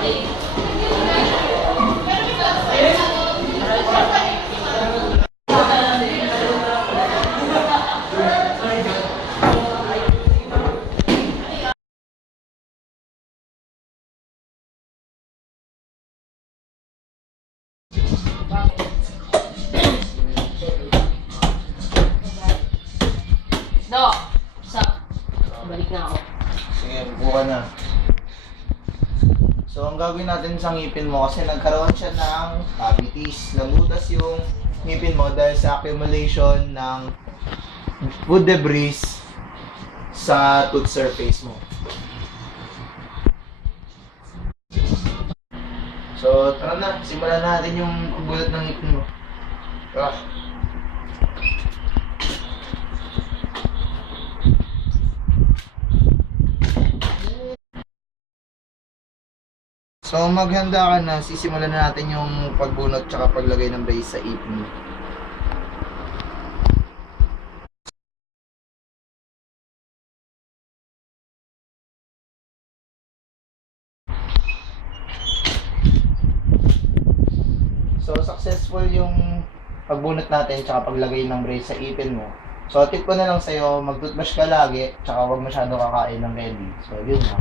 No! Stop. Balik na ako. Sige, buka na. So, ang gagawin natin sa ngipin mo, kasi nagkaroon siya ng cavities. Nabutas yung ngipin mo dahil sa accumulation ng food debris sa tooth surface mo. So, tara na. Simulan natin yung pagbulot ng ngipin mo. Tara. So maghanda ka na, sisimulan na natin yung pagbunot tsaka paglagay ng brace sa ipin mo. So successful yung pagbunot natin tsaka paglagay ng brace sa ipin mo. So tip ko na lang sa'yo, mag-toothbrush ka lagi tsaka huwag masyado kakain ng candy. So yun na.